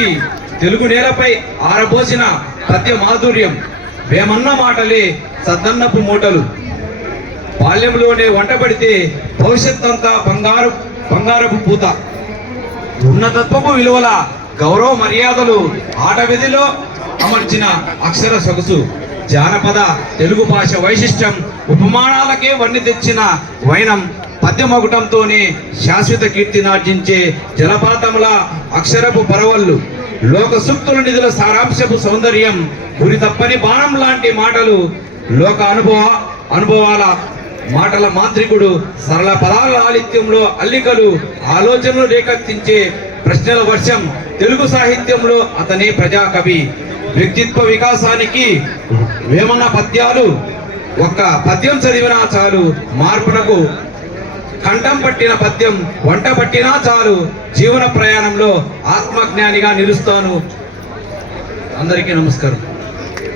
నుంచి తెలుగు నేలపై ఆరబోసిన పద్య మాధుర్యం. వేమన్న మాటలే సద్దన్నపు మూటలు. బాల్యంలోనే వంట పడితే భవిష్యత్తంతా బంగారపు పూత. ఉన్నతత్వపు విలువల గౌరవ మర్యాదలు ఆటవిధిలో అమర్చిన అక్షర సొగసు. జానపద తెలుగు భాష వైశిష్టం ఉపమానాలకే వన్ని తెచ్చిన వైనం. పద్యమగుటంతోనే శాశ్వత కీర్తినార్జించే జలపాతముల అక్షరపు పరవళ్ళు. లోక సూక్తుల నిధుల సారాంశపు సౌందర్యం. గురి తప్పని బాణం లాంటి మాటలు. లోక అనుభవాల మాటల మాంత్రికుడు. సరళ పదాల లాలిత్యంలో అల్లికలు. ఆలోచనలు రేకెత్తించే ప్రశ్నల వర్షం. తెలుగు సాహిత్యంలో అతనే ప్రజాకవి. వ్యక్తిత్వ వికాసానికి వేమన్న పద్యాలు. ఒక్క పద్యం చదివినా చాలు. మార్పునకు కంఠం పట్టిన పద్యం వంట పట్టినా చాలు. జీవన ప్రయాణంలో ఆత్మజ్ఞానిగా నిలుస్తాను. అందరికీ నమస్కారం.